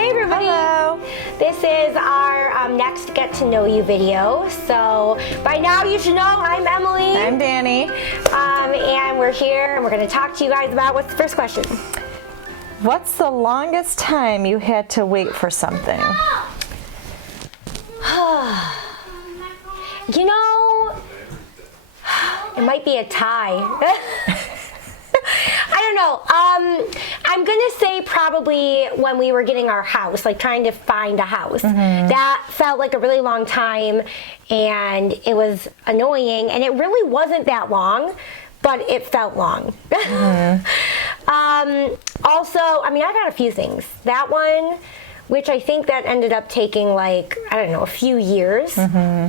Hey everybody! Hello! This is our next Get to Know You video. So by now you should know I'm Emily. I'm Danny. And we're here and we're going to talk to you guys about what's the first question? What's the longest time you had to wait for something? You know, it might be a tie. I don't know. I'm going to say probably when we were getting our house, like trying to find a house. Mm-hmm. That felt like a really long time and it was annoying and it really wasn't that long, but it felt long. Mm-hmm. Also, I mean, I got a few things. That one, which I think that ended up taking like, I don't know, a few years. Mm-hmm.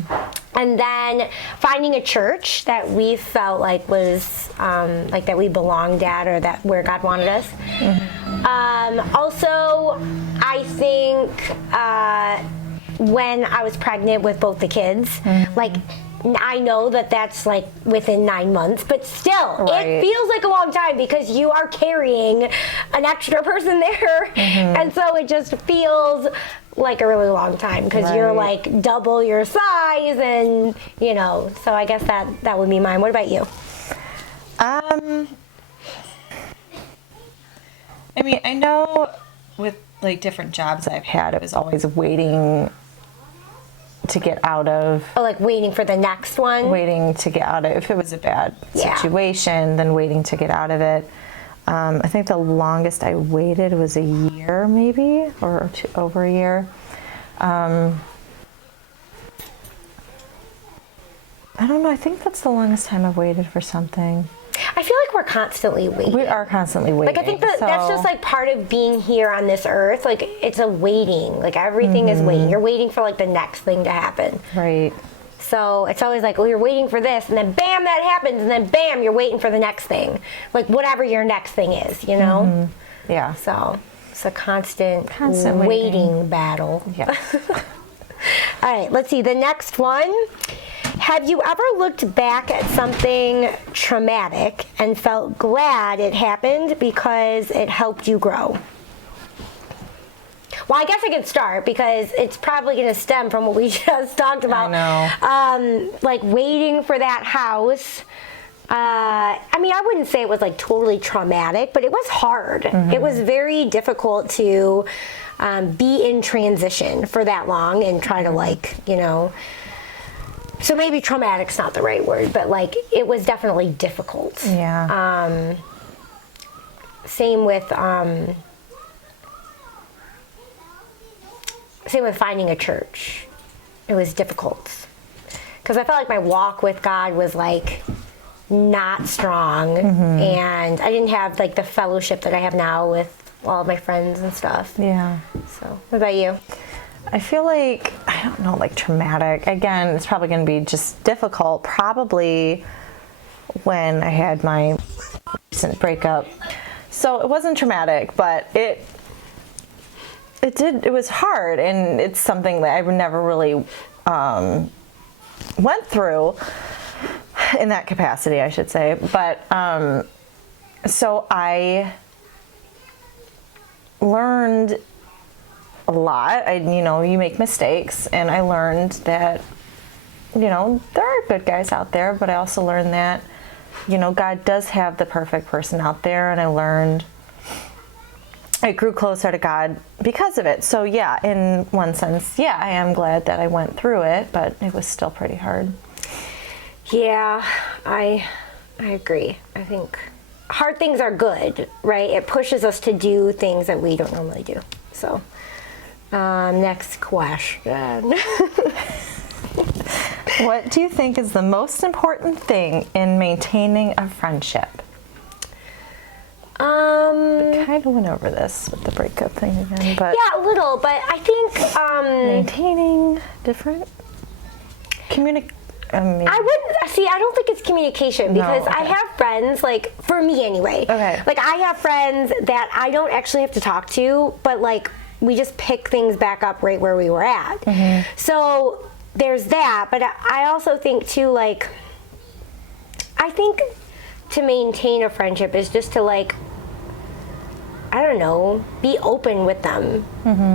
And then finding a church that we felt like was like that we belonged at or that where God wanted us. Mm-hmm. Also, I think when I was pregnant with both the kids, mm-hmm. like I know that that's like within 9 months, but still, Right. It feels like a long time because you are carrying an extra person there. Mm-hmm. And so it just feels like a really long time because you're Right. like double your size and, you know, so I guess that would be mine. What about you? I mean, I know with like different jobs I've had, it was always waiting to get out of, Oh, like waiting for the next one? if it was a bad Yeah. situation, then waiting to get out of it. I think the longest I waited was a year, maybe, or over a year. I don't know. I think that's the longest time I've waited for something. I feel like we're constantly waiting. We are constantly waiting. Like I think that's just like part of being here on this earth. Like it's a waiting. Like everything is waiting. You're waiting for like the next thing to happen. Right. So it's always like, well, you're waiting for this, and then bam, that happens, and then bam, you're waiting for the next thing. Like whatever your next thing is, you know? Mm-hmm. Yeah. So it's a constant Constant waiting battle. Yeah. All right, let's see. The next one. Have you ever looked back at something traumatic and felt glad it happened because it helped you grow? Well, I guess I could start because it's probably going to stem from what we just talked about. I know. Like waiting for that house. I mean, I wouldn't say it was like totally traumatic, but it was hard. Mm-hmm. It was very difficult to be in transition for that long and try to like, you know. So maybe traumatic's not the right word, but like it was definitely difficult. Yeah. Same with finding a church. It was difficult because I felt like my walk with God was like not strong, and I didn't have like the fellowship that I have now with all of my friends and stuff. Yeah. So, what about you? I feel like, I don't know, like traumatic. Again, it's probably going to be just difficult. Probably when I had my recent breakup. So it wasn't traumatic, but it was hard, and it's something that I never really went through in that capacity, I should say. But so I learned a lot. You make mistakes, and I learned that, there are good guys out there, but I also learned that, God does have the perfect person out there, and I grew closer to God because of it. So yeah, in one sense, yeah, I am glad that I went through it, but it was still pretty hard. Yeah, I agree. I think hard things are good, right? It pushes us to do things that we don't normally do. So, next question. What do you think is the most important thing in maintaining a friendship? I kind of went over this with the breakup thing again, but yeah, a little, but I think maintaining different I don't think it's communication because I have friends, like, for me anyway. Okay. Like, I have friends that I don't actually have to talk to, but, like, we just pick things back up right where we were at. Mm-hmm. So there's that, but I also think, too, like, I think to maintain a friendship is just to, like, I don't know, be open with them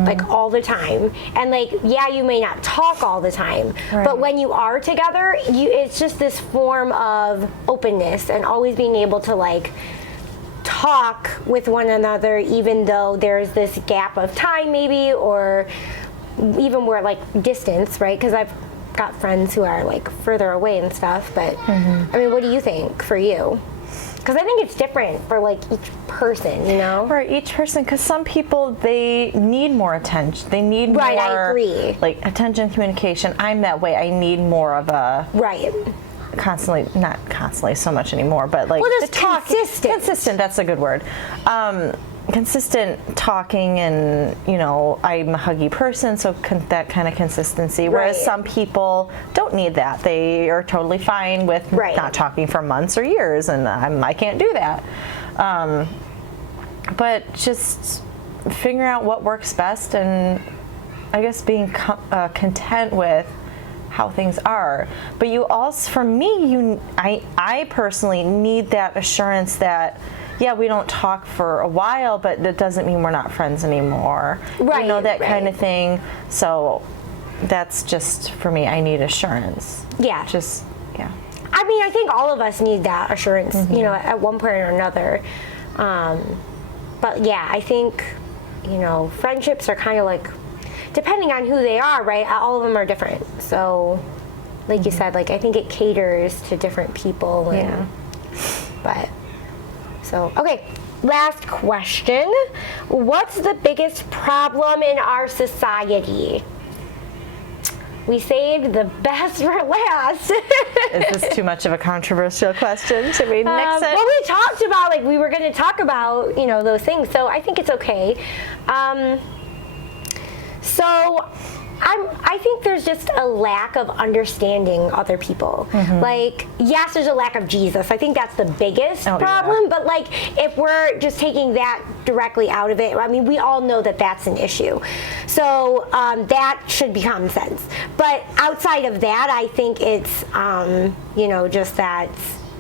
like all the time. And like, yeah, you may not talk all the time, but when you are together, it's just this form of openness and always being able to like talk with one another, even though there's this gap of time maybe, or even where like distance, right? Because I've got friends who are like further away and stuff, but I mean, what do you think for you? Because I think it's different for like each person, you know? For each person, because some people, they need more attention. They need more, I agree. Like attention, communication. I'm that way. I need more of a constantly, not constantly so much anymore, but like just consistent. Consistent. That's a good word. Consistent talking, and you know, I'm a huggy person, so that kind of consistency. Whereas some people don't need that. They are totally fine with not talking for months or years, and I can't do that. But just figuring out what works best, and I guess being content with how things are. But you also, for me, I personally need that assurance that, yeah, we don't talk for a while, but that doesn't mean we're not friends anymore. You know, that kind of thing. So that's just, for me, I need assurance. Yeah. I mean, I think all of us need that assurance, you know, at one point or another. But yeah, I think, you know, friendships are kind of like, depending on who they are, right? All of them are different. So, like you said, like I think it caters to different people. And, but, so, okay, last question. What's the biggest problem in our society? We saved the best for last. Is this too much of a controversial question? Should we nix it? Well, we talked about, like, we were going to talk about, you know, those things. So I think it's okay. So I think there's just a lack of understanding other people. Like, yes, there's a lack of Jesus. I think that's the biggest problem. Yeah. But like, if we're just taking that directly out of it, I mean, we all know that that's an issue. So that should be common sense. But outside of that, I think it's, you know, just that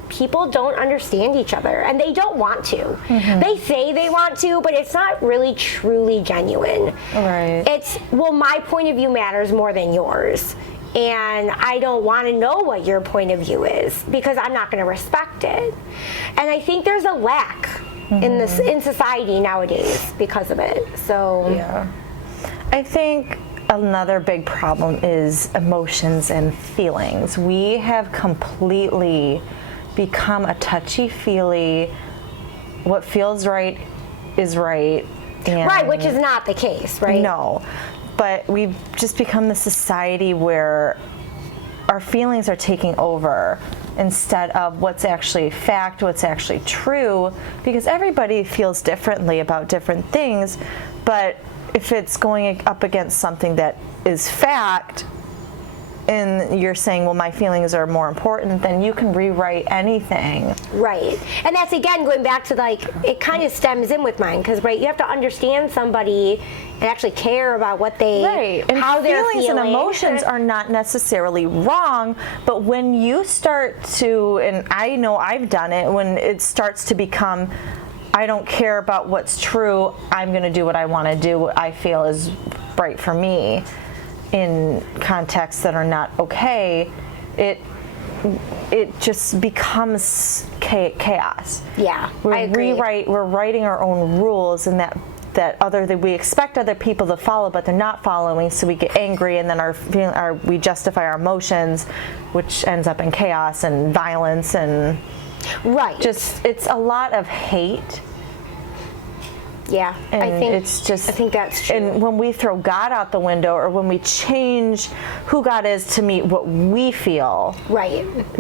people don't understand each other, and they don't want to. They say they want to, but it's not really truly genuine. Right. It's, well, my point of view matters more than yours, and I don't want to know what your point of view is because I'm not going to respect it. And I think there's a lack in society nowadays because of it. So yeah, I think another big problem is emotions and feelings. We have completely become a touchy-feely, what feels right is right. And which is not the case, right? No, but we've just become the society where our feelings are taking over instead of what's actually fact, what's actually true, because everybody feels differently about different things, but if it's going up against something that is fact, and you're saying, well, my feelings are more important, then you can rewrite anything. Right. And that's, again, going back to, like, it kind of stems in with mine, because, right, you have to understand somebody and actually care about what they, and how they're feeling. Feelings and emotions are not necessarily wrong, but when you start to, and I know I've done it, when it starts to become, I don't care about what's true, I'm going to do what I want to do, what I feel is right for me, in contexts that are not okay, it just becomes chaos. Yeah, I agree. We're writing our own rules, and that we expect other people to follow, but they're not following, so we get angry, and then we justify our emotions, which ends up in chaos and violence, and just, it's a lot of hate. Yeah, and I think that's true. And when we throw God out the window, or when we change who God is to meet what we feel,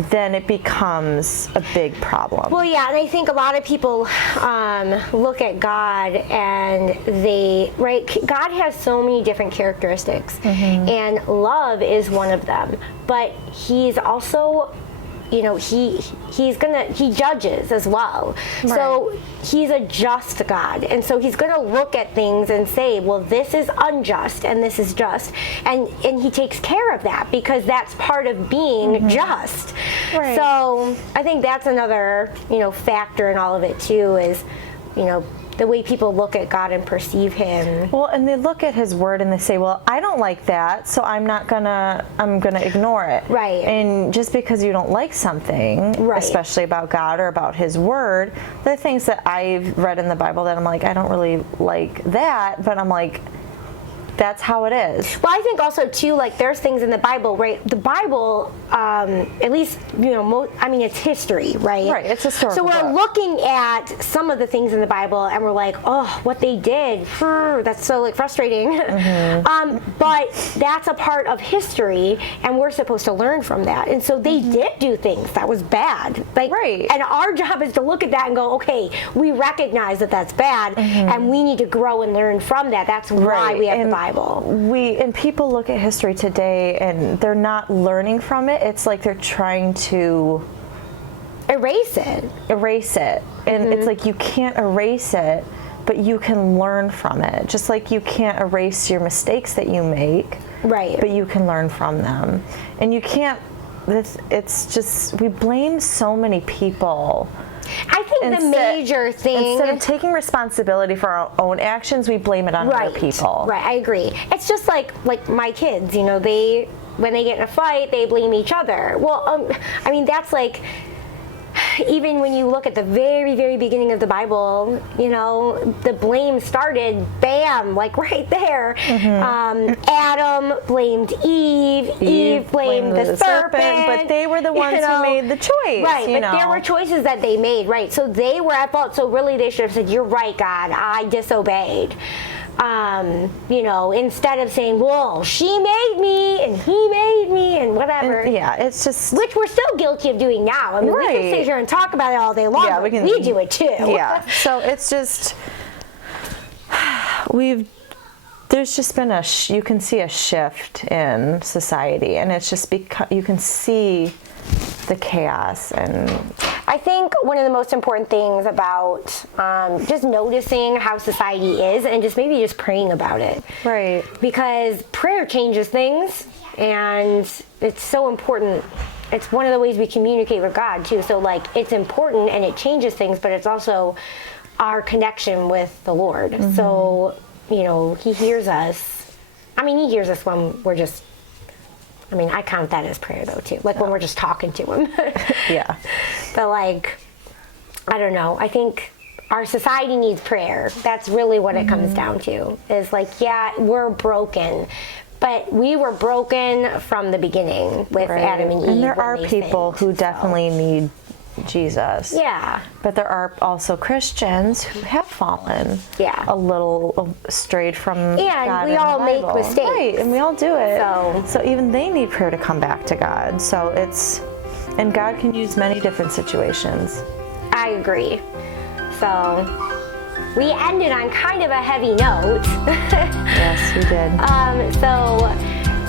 then it becomes a big problem. Well, yeah, and I think a lot of people look at God and God has so many different characteristics, and love is one of them. But He's also, you know, he judges as well. So He's a just God, and so He's gonna look at things and say, well, this is unjust and this is just, and He takes care of that because that's part of being just. So I think that's another, you know, factor in all of it too, is, you know, the way people look at God and perceive him. Well, and they look at his word and they say, well, I don't like that, so I'm gonna ignore it. Right. And just because you don't like something, Right. especially about God or about his word, there are things that I've read in the Bible that I'm like, I don't really like that, but I'm like, that's how it is. Well, I think also too, like there's things in the Bible, right? The Bible, at least it's history, right? Right, it's historical So we're book. looking at some of the things in the Bible, and we're like, oh, what they did, that's so like frustrating. Mm-hmm. But that's a part of history, and we're supposed to learn from that. And so they did do things that was bad, like, Right. And our job is to look at that and go, okay, we recognize that that's bad, and we need to grow and learn from that. That's why Right. we have the And Bible. And people look at history today and they're not learning from it. It's like they're trying to Erase it. erase it. And it's like you can't erase it, but you can learn from it. Just like you can't erase your mistakes that you make, Right. but you can learn from them. And you can't, it's just, we blame so many people. I think the major thing. Instead of taking responsibility for our own actions, we blame it on other people. Right, I agree. It's just like my kids, when they get in a fight, they blame each other. Well, that's like, even when you look at the very, very beginning of the Bible, the blame started, bam, like right there. Adam blamed Eve. Eve blamed the serpent. But they were the ones who made the choice. Right, but there were choices that they made, right? So they were at fault. So really they should have said, you're right, God, I disobeyed. Instead of saying, well, she made me and he made me and whatever. And, yeah, it's just... Which we're still guilty of doing now. We can sit here and talk about it all day long, Yeah, but we do it too. Yeah, so it's just... There's just been you can see a shift in society, and it's just because you can see the chaos. And I think one of the most important things about just noticing how society is and just maybe just praying about it. Right. Because prayer changes things, and it's so important. It's one of the ways we communicate with God too. So like it's important and it changes things, but it's also our connection with the Lord. So, he hears us. He hears us when we're just, I count that as prayer though too. Like when we're just talking to him. yeah. But like, I don't know. I think our society needs prayer. That's really what it comes down to. Is like, yeah, we're broken. But we were broken from the beginning with Adam and Eve. And there when are they people sinned, who definitely need Jesus. Yeah. But there are also Christians who have fallen a little strayed from God and we and all the make Bible. mistakes. Right, and we all do it. So even they need prayer to come back to God. So and God can use many different situations. I agree. So we ended on kind of a heavy note. Yes, we did. So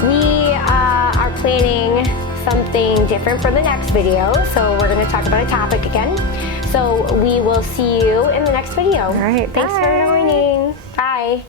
we are planning something different for the next video. So we're going to talk about a topic again. So we will see you in the next video. All right, Thanks for bye. joining. Bye.